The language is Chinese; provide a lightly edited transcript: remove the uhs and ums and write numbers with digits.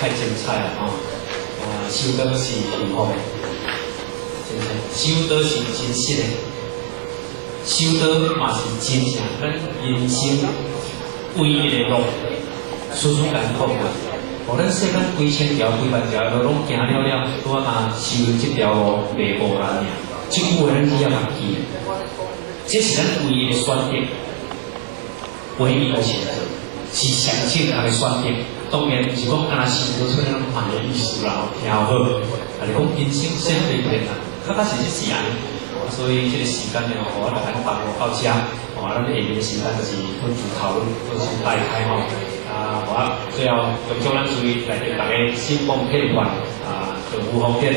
太精彩了吼！修道是幸福的，真正修道是真实的，修道嘛是真正咱人生唯一的路，处处艰苦啊！无咱世间几千条、几万条路拢行了了，拄啊嘛修这条路袂无难尔。这句话咱只要牢记，这是咱唯一的选择，唯一的选择，是上正确的选择。当然不是讲啊修道出那种歹的意思啦，听好，啊是讲人生胜利篇啦，确确实实是安尼。所以这个时间呢，我来咱同学到遮，咱下面的时间就是分组讨论，分组大开吼。我最后用咱注意来对大家心放体愿，就无方便